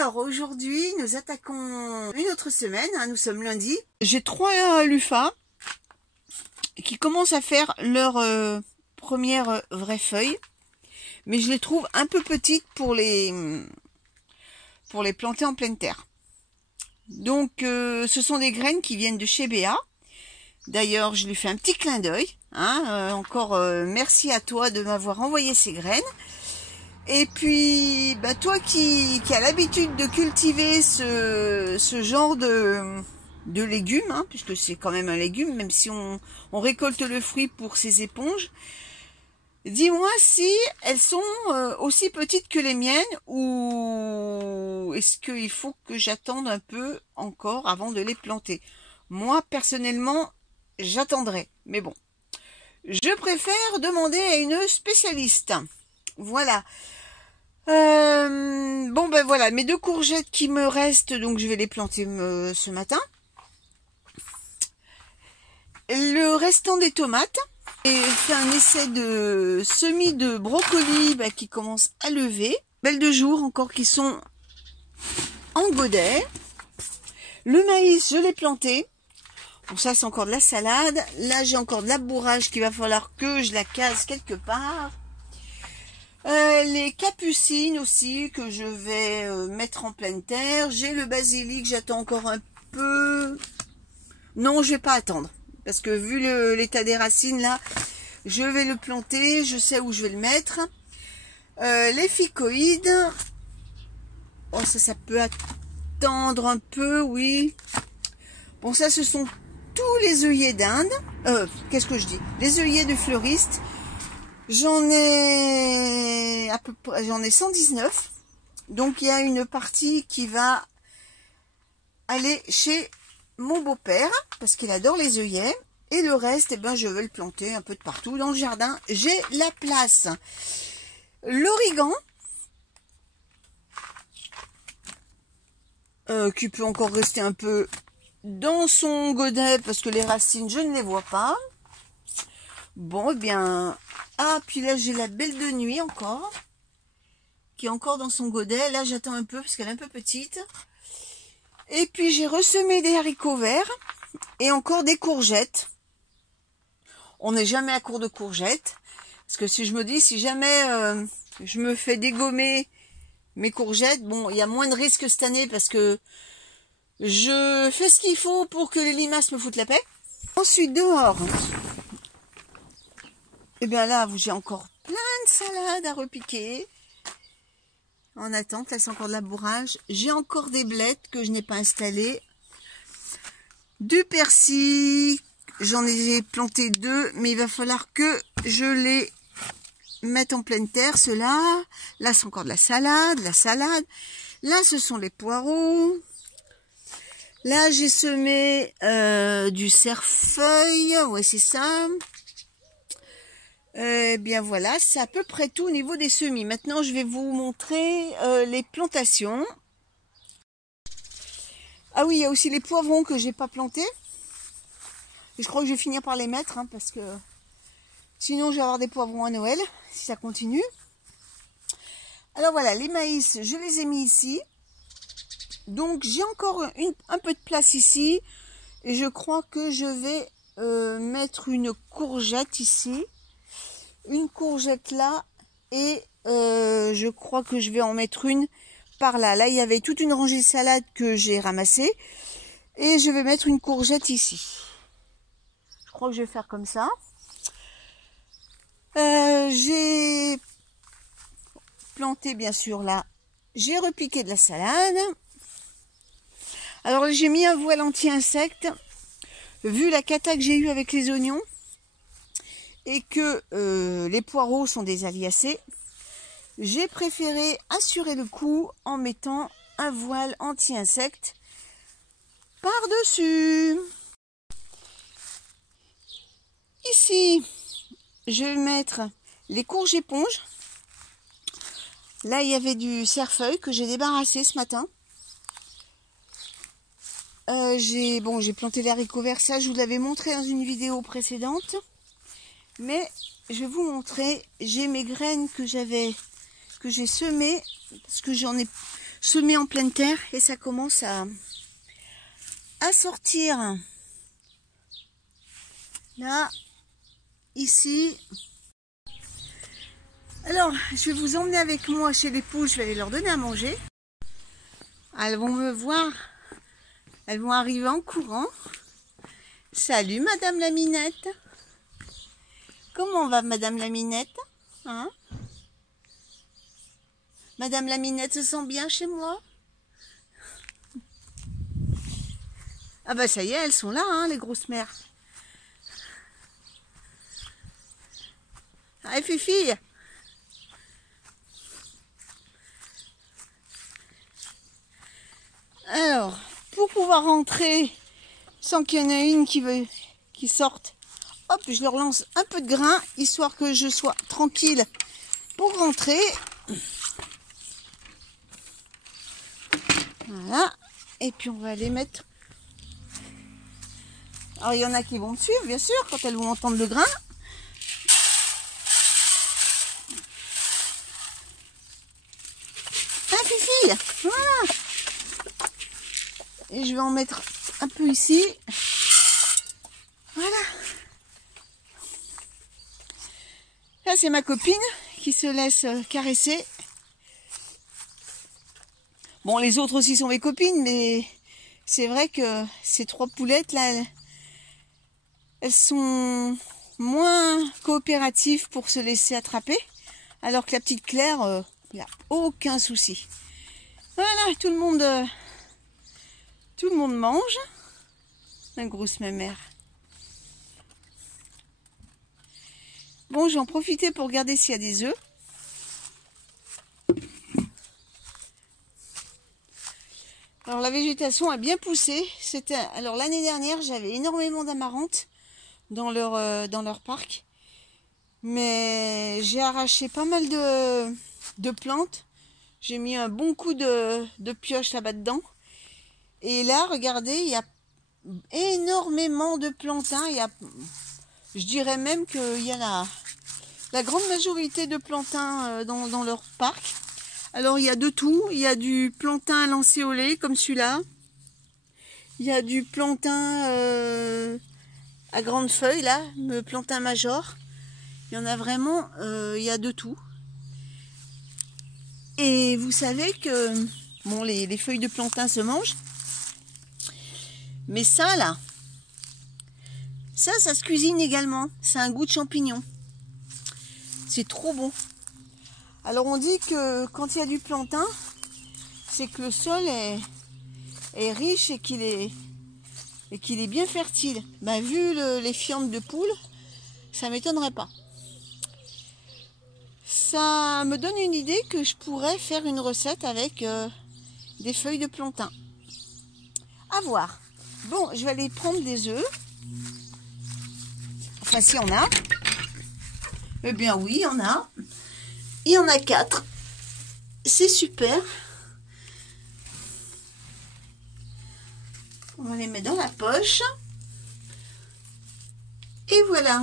Alors aujourd'hui, nous attaquons une autre semaine, hein, nous sommes lundi. J'ai 3 lufas qui commencent à faire leur première vraie feuille, mais je les trouve un peu petites pour les planter en pleine terre. Donc ce sont des graines qui viennent de chez Béa. D'ailleurs, je lui fais un petit clin d'œil. Hein, encore merci à toi de m'avoir envoyé ces graines. Et puis, bah, toi qui as l'habitude de cultiver ce genre de légumes, hein, puisque c'est quand même un légume, même si on récolte le fruit pour ces éponges, dis-moi si elles sont aussi petites que les miennes, ou est-ce qu'il faut que j'attende un peu encore avant de les planter? Moi, personnellement, j'attendrai. Mais bon, je préfère demander à une spécialiste. Voilà. Bon ben voilà, mes 2 courgettes qui me restent, donc je vais les planter ce matin. Le restant des tomates. J'ai fait un essai de semis de brocoli qui commence à lever. Belles de jour encore qui sont en godet. Le maïs, je l'ai planté. Bon, ça c'est encore de la salade. Là j'ai encore de la bourrage qu'il va falloir que je la case quelque part. Les capucines aussi que je vais mettre en pleine terre. J'ai le basilic, j'attends encore un peu. Non, je vais pas attendre parce que vu l'état des racines là, je vais le planter. Je sais où je vais le mettre. Les ficoïdes. Oh ça peut attendre un peu, oui. Bon ça ce sont tous les œillets d'Inde. Qu'est-ce que je dis? Les œillets de fleuriste. J'en ai 119. Donc il y a une partie qui va aller chez mon beau-père parce qu'il adore les œillets. Et le reste, je vais le planter un peu de partout dans le jardin. J'ai la place. L'origan, qui peut encore rester un peu dans son godet parce que les racines, je ne les vois pas. Bon, puis là, j'ai la belle de nuit encore, qui est encore dans son godet. Là, j'attends un peu, parce qu'elle est un peu petite. Et puis, j'ai ressemé des haricots verts et encore des courgettes. On n'est jamais à court de courgettes. Parce que si je me dis, si jamais je me fais dégommer mes courgettes, bon, il y a moins de risques cette année parce que je fais ce qu'il faut pour que les limaces me foutent la paix. Ensuite, dehors... Et bien là, j'ai encore plein de salades à repiquer. En attente, là c'est encore de la bourrage. J'ai encore des blettes que je n'ai pas installées. Du persil. J'en ai planté 2, mais il va falloir que je les mette en pleine terre, ceux-là. Là, c'est encore de la salade, Là, ce sont les poireaux. Là, j'ai semé du cerfeuil. Ouais, c'est ça. Bien voilà, c'est à peu près tout au niveau des semis. Maintenant, je vais vous montrer les plantations. Ah oui, il y a aussi les poivrons que j'ai pas plantés. Et je crois que je vais finir par les mettre, hein, parce que sinon, je vais avoir des poivrons à Noël, si ça continue. Alors voilà, les maïs, je les ai mis ici. Donc, j'ai encore un peu de place ici. Et je crois que je vais mettre une courgette ici. Une courgette là et je crois que je vais en mettre une par là. Là, il y avait toute une rangée de salade que j'ai ramassée et je vais mettre une courgette ici. Je crois que je vais faire comme ça. J'ai planté bien sûr là. J'ai repiqué de la salade. Alors j'ai mis un voile anti-insectes. Vu la cata que j'ai eue avec les oignons. Et que les poireaux sont des aliacés, j'ai préféré assurer le coup en mettant un voile anti-insectes par-dessus. Ici, je vais mettre les courges éponges. Là, il y avait du cerfeuil que j'ai débarrassé ce matin. J'ai planté les haricots verts, ça je vous l'avais montré dans une vidéo précédente. Mais je vais vous montrer, j'ai mes graines que j'ai semées, parce que semé en pleine terre et ça commence à sortir. Là, ici. Alors, je vais vous emmener avec moi chez les poules, je vais aller leur donner à manger. Elles vont me voir, elles vont arriver en courant. Salut Madame la Minette. Comment va Madame la Minette, hein? Madame la Minette se sent bien chez moi? Ah bah ça y est, elles sont là, hein, les grosses mères. Allez Fifi. Alors, pour pouvoir rentrer sans qu'il y en ait une qui sorte, hop, je leur lance un peu de grain, histoire que je sois tranquille pour rentrer. Voilà. Et puis on va les mettre. Alors il y en a qui vont me suivre, bien sûr, quand elles vont entendre le grain. Ah Fifi, voilà. Et je vais en mettre un peu ici. Voilà. Là, c'est ma copine qui se laisse caresser. Bon, les autres aussi sont mes copines, mais c'est vrai que ces trois poulettes, là, elles sont moins coopératives pour se laisser attraper, alors que la petite Claire, il n'y a aucun souci. Voilà, tout le monde mange. La grosse mémère. Bon, j'en profitais pour regarder s'il y a des œufs. Alors la végétation a bien poussé. Alors l'année dernière, j'avais énormément d'amarante dans leur parc. Mais j'ai arraché pas mal de plantes. J'ai mis un bon coup de pioche là-bas dedans. Et là, regardez, il y a énormément de plantains. Je dirais même qu'il y a la grande majorité de plantains dans leur parc. Alors, il y a de tout. Il y a du plantain lancéolé, comme celui-là. Il y a du plantain à grandes feuilles, là, le plantain major. Il y en a vraiment, il y a de tout. Et vous savez que, bon, les feuilles de plantain se mangent. Mais ça, là, ça se cuisine également. C'est un goût de champignon. C'est trop bon. Alors on dit que quand il y a du plantain, c'est que le sol est riche et qu'il est bien fertile. Ben, vu les fientes de poule, ça m'étonnerait pas. Ça me donne une idée que je pourrais faire une recette avec des feuilles de plantain. À voir. Bon, je vais aller prendre des œufs. Enfin, s'il y en a. Eh bien oui, il y en a. Il y en a 4. C'est super. On va les mettre dans la poche. Et voilà.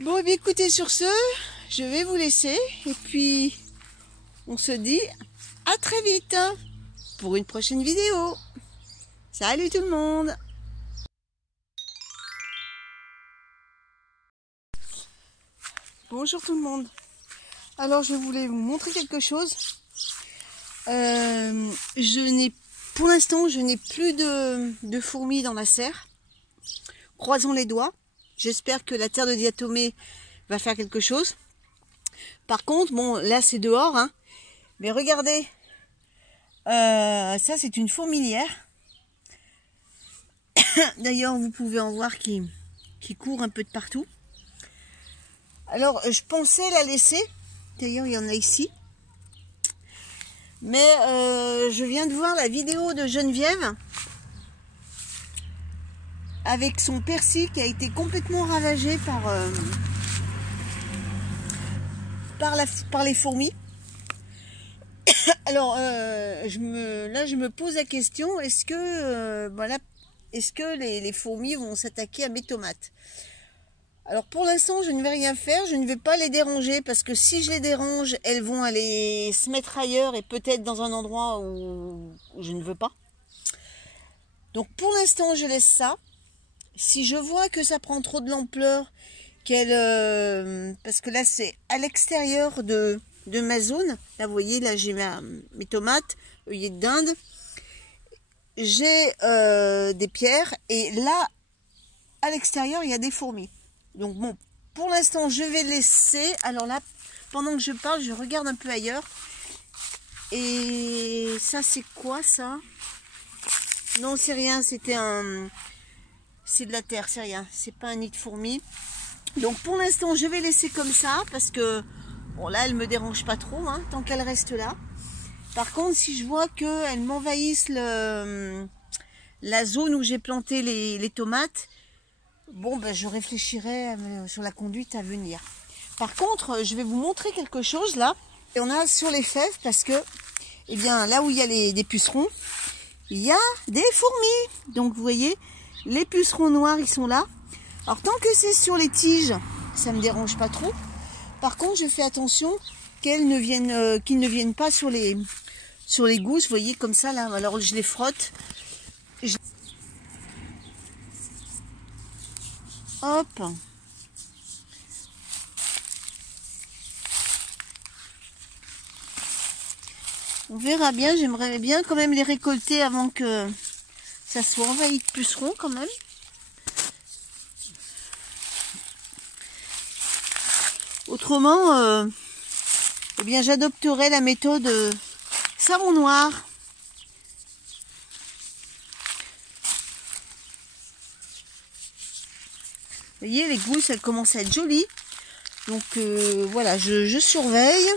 Bon, et bien écoutez, sur ce, je vais vous laisser. Et puis, on se dit à très vite pour une prochaine vidéo. Salut tout le monde! Bonjour tout le monde. Alors, je voulais vous montrer quelque chose. Pour l'instant, je n'ai plus de fourmis dans la serre. Croisons les doigts. J'espère que la terre de diatomée va faire quelque chose. Par contre, bon, là c'est dehors, hein. Mais regardez, ça c'est une fourmilière. D'ailleurs, vous pouvez en voir qui court un peu de partout. Alors, je pensais la laisser. D'ailleurs, il y en a ici. Mais je viens de voir la vidéo de Geneviève avec son persil qui a été complètement ravagé par les fourmis. Alors, là, je me pose la question, est-ce que, voilà, est-ce que les fourmis vont s'attaquer à mes tomates? Alors, pour l'instant, je ne vais rien faire, je ne vais pas les déranger, parce que si je les dérange, elles vont aller se mettre ailleurs et peut-être dans un endroit où je ne veux pas. Donc, pour l'instant, je laisse ça. Si je vois que ça prend trop de l'ampleur, parce que là, c'est à l'extérieur de ma zone. Là, vous voyez, là, j'ai mes tomates, œillets d'Inde. J'ai des pierres. Et là, à l'extérieur, il y a des fourmis. Donc, bon, pour l'instant, je vais laisser. Alors là, pendant que je parle, je regarde un peu ailleurs. Et ça, c'est quoi, ça? Non, c'est rien. C'était c'est de la terre, c'est rien. C'est pas un nid de fourmis. Donc, pour l'instant, je vais laisser comme ça. Parce que, bon, là, elle me dérange pas trop, hein, tant qu'elle reste là. Par contre, si je vois qu'elles m'envahissent la zone où j'ai planté les tomates, bon, ben, je réfléchirai sur la conduite à venir. Par contre, je vais vous montrer quelque chose là. Et on a sur les fèves parce que, eh bien, là où il y a des pucerons, il y a des fourmis. Donc, vous voyez, les pucerons noirs, ils sont là. Alors, tant que c'est sur les tiges, ça me dérange pas trop. Par contre, je fais attention qu'ils ne viennent pas sur les gousses, vous voyez, comme ça, là. Alors, je les frotte. Hop. On verra bien, j'aimerais bien quand même les récolter avant que ça soit envahi de pucerons quand même. Autrement, eh bien, j'adopterai la méthode savon noir. Vous voyez, les gousses, elles commencent à être jolies. Donc, voilà, je surveille.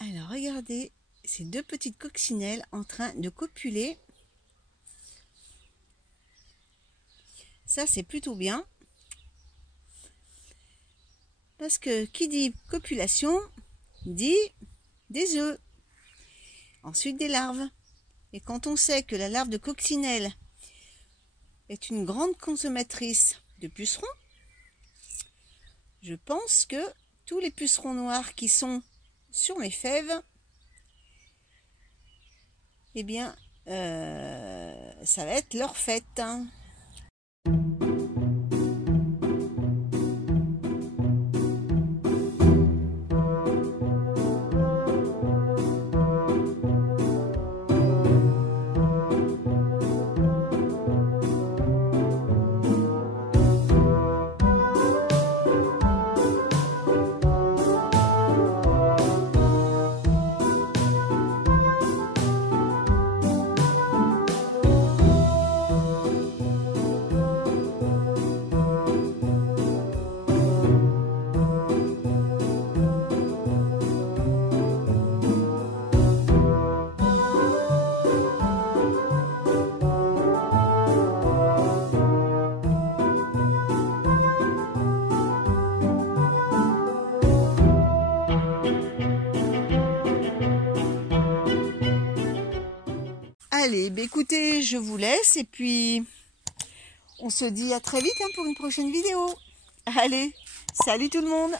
Alors, regardez, ces deux petites coccinelles en train de copuler. Ça, c'est plutôt bien. Parce que qui dit copulation, dit des œufs. Ensuite, des larves. Et quand on sait que la larve de coccinelle est une grande consommatrice de pucerons, je pense que tous les pucerons noirs qui sont sur mes fèves, eh bien, ça va être leur fête. Hein. Allez, bah écoutez, je vous laisse et puis on se dit à très vite hein, pour une prochaine vidéo. Allez, salut tout le monde!